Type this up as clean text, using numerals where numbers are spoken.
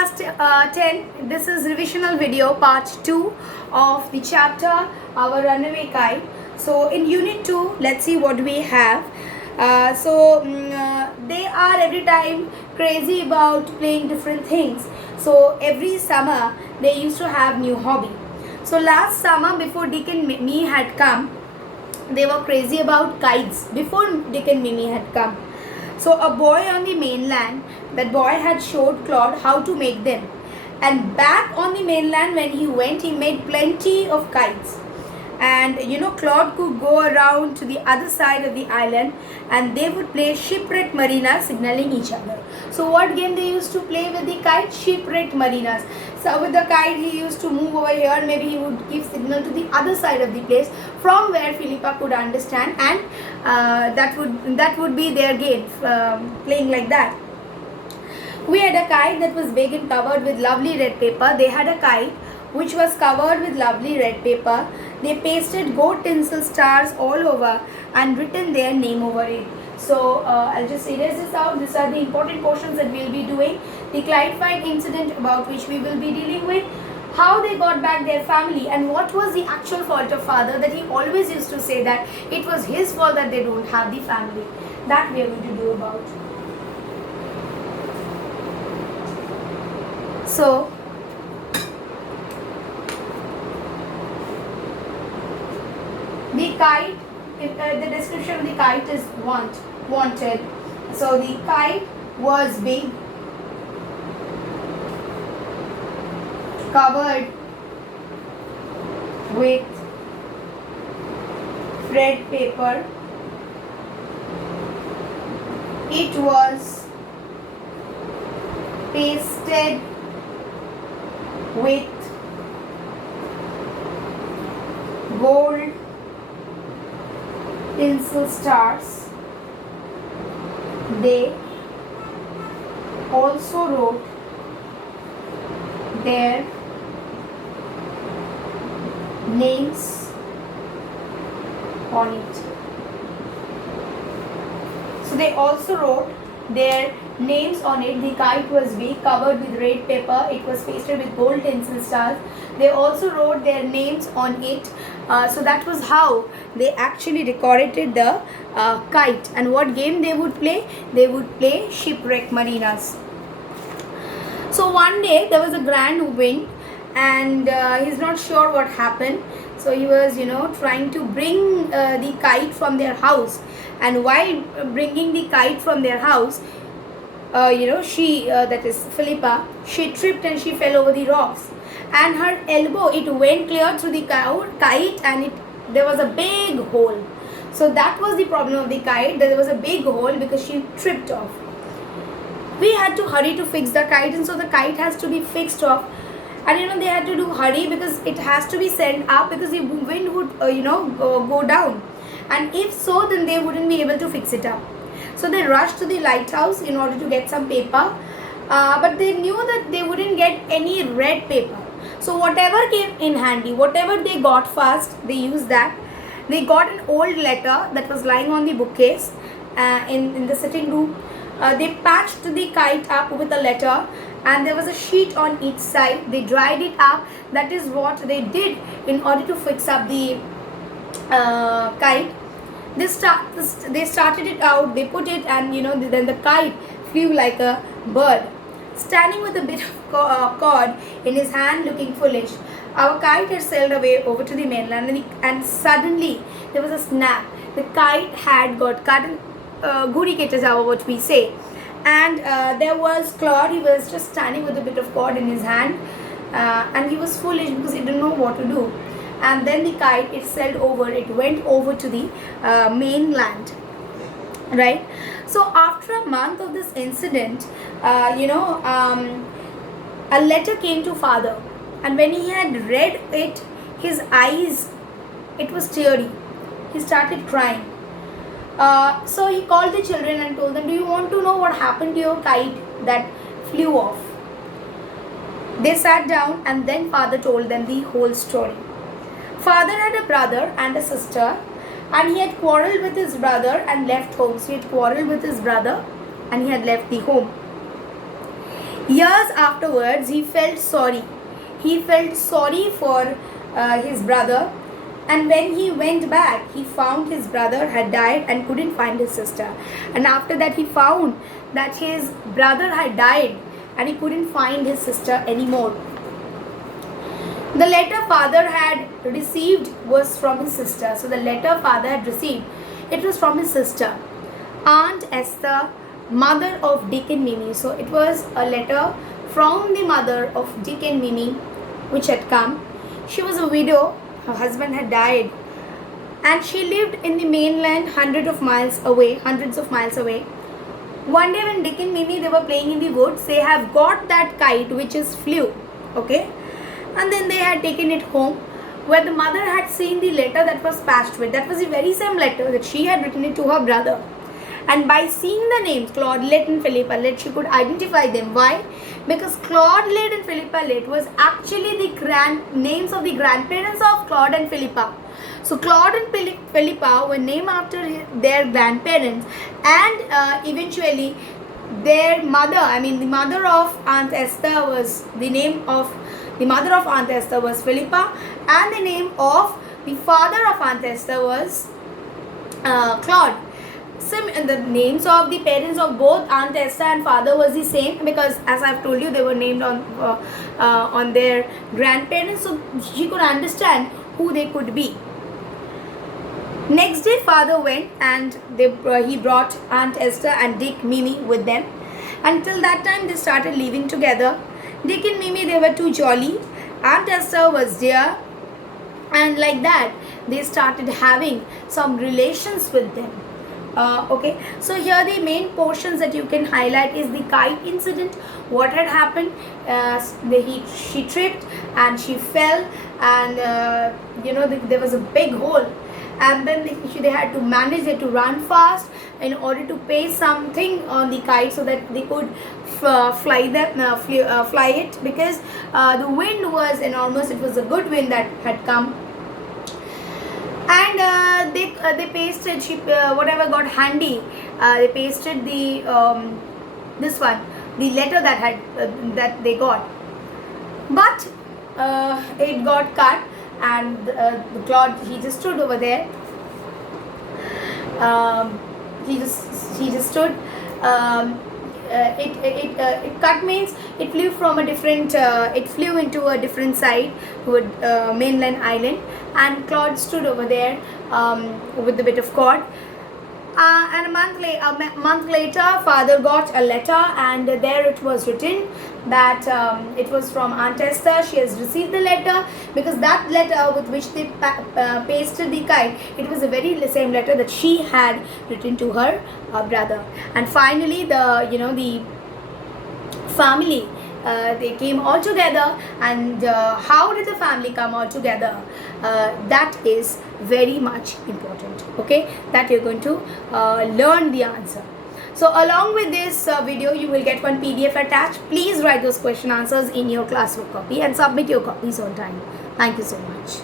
class 10. This is revisional video part 2 of the chapter Our Runaway Kite. So in unit 2, let's see what we have. They are every time crazy about playing different things. So every summer they used to have new hobby. So last summer, before Dick and me had come, they were crazy about kites before Dick and Mimi had come. So a boy on the mainland, that boy had showed Claude how to make them. And back on the mainland when he went, he made plenty of kites. And Claude could go around to the other side of the island and they would play shipwreck marinas signaling each other. So what game they used to play with the kite? Shipwreck marinas. So with the kite he used to move over here, maybe he would give signal to the other side of the place from where Philippa could understand, and that would be their game, playing like that. We had a kite that was big and covered with lovely red paper. They had a kite which was covered with lovely red paper. They pasted gold tinsel stars all over and written their name over it. So I'll just erase this out. These are the important portions that we'll be doing. The Clyde fight incident about which we will be dealing with. How they got back their family and what was the actual fault of father, that he always used to say that it was his fault that they don't have the family. That we are going to do about. So the kite, the description of the kite is wanted. So the kite was big, covered with red paper. It was pasted with gold tinsel stars. They also wrote their names on it. So they also wrote their names on it. The kite was big, covered with red paper. It was pasted with gold tinsel stars. They also wrote their names on it. So that was how they actually decorated the kite. And what game they would play? They would play shipwreck marinas. So one day there was a grand wind and he's not sure what happened. So he was trying to bring the kite from their house, and while bringing the kite from their house, she that is Philippa, she tripped and she fell over the rocks, and her elbow, it went clear through the kite, and there was a big hole. So that was the problem of the kite, that there was a big hole because she tripped off. We had to hurry to fix the kite, and so the kite has to be fixed off. And they had to do hurry because it has to be sent up, because the wind would go down, and if so, then they wouldn't be able to fix it up. So they rushed to the lighthouse in order to get some paper, but they knew that they wouldn't get any red paper. So whatever came in handy, whatever they got fast, they used that. They got an old letter that was lying on the bookcase in the sitting room. They patched the kite up with a letter, and there was a sheet on each side. They dried it up. That is what they did in order to fix up the kite. They started it out. They put it, and then the kite flew like a bird, standing with a bit of cord in his hand, looking foolish. Our kite had sailed away over to the mainland, and suddenly there was a snap. The kite had got cut. Guri kete jawa, what we say. And there was Claude. He was just standing with a bit of cord in his hand, and he was foolish because he didn't know what to do. And then the kite, it sailed over. It went over to the mainland, right? So after a month of this incident, a letter came to father, and when he had read it, his eyes, it was teary. He started crying. So he called the children and told them, do you want to know what happened to your kite that flew off? They sat down, and then father told them the whole story. Father had a brother and a sister, and he had quarreled with his brother and left home. So he had quarreled with his brother and he had left the home. Years afterwards, he felt sorry. He felt sorry for his brother, and when he went back, he found his brother had died and couldn't find his sister. And after that, he found that his brother had died and he couldn't find his sister anymore. The letter father had received was from his sister. So the letter father had received, it was from his sister, Aunt Esther, mother of Dick and Mimi. So it was a letter from the mother of Dick and Mimi which had come. She was a widow, her husband had died, and she lived in the mainland hundreds of miles away. One day when Dick and Mimi, they were playing in the woods, they have got that kite which is flew, okay, and then they had taken it home, where the mother had seen the letter that was patched with. That was the very same letter that she had written it to her brother. And by seeing the names Claudelette and Philippa Lett, she could identify them. Why? Because Claudelette and Philippa Lett was actually the names of the grandparents of Claude and Philippa. So Claude and Philippa were named after their grandparents, and eventually their mother, the mother of Aunt Esther was the mother of Aunt Esther was Philippa, and the name of the father of Aunt Esther was Claude. The names of the parents of both Aunt Esther and father was the same, because as I've told you, they were named on their grandparents, so she could understand who they could be. Next day, father went and he brought Aunt Esther and Dick, Mimi with them. Until that time, they started living together. Dick and Mimi, they were too jolly. Aunt Esther was dear, and like that, they started having some relations with them. Okay, so here the main portions that you can highlight is the kite incident. What had happened? She tripped and she fell, and there was a big hole, and then they had to manage it to run fast in order to paste something on the kite so that they could fly it, because the wind was enormous. It was a good wind that had come. And they pasted whatever got handy. They pasted the the letter that they got, but it got cut, and Claude, he just stood over there. He just stood. It cut means it flew from a different. It flew into a different side to a mainland island, and Claude stood over there with a bit of cord. And a month later, father got a letter, and there it was written that it was from Aunt Esther. She has received the letter, because that letter with which they pasted the kite, it was the very same letter that she had written to her brother. And finally, the family, they came all together. And how did the family come all together? That is very much important, okay, that you're going to learn the answer. So along with this video, you will get one PDF attached. Please write those question answers in your classwork copy and submit your copies on time. Thank you so much.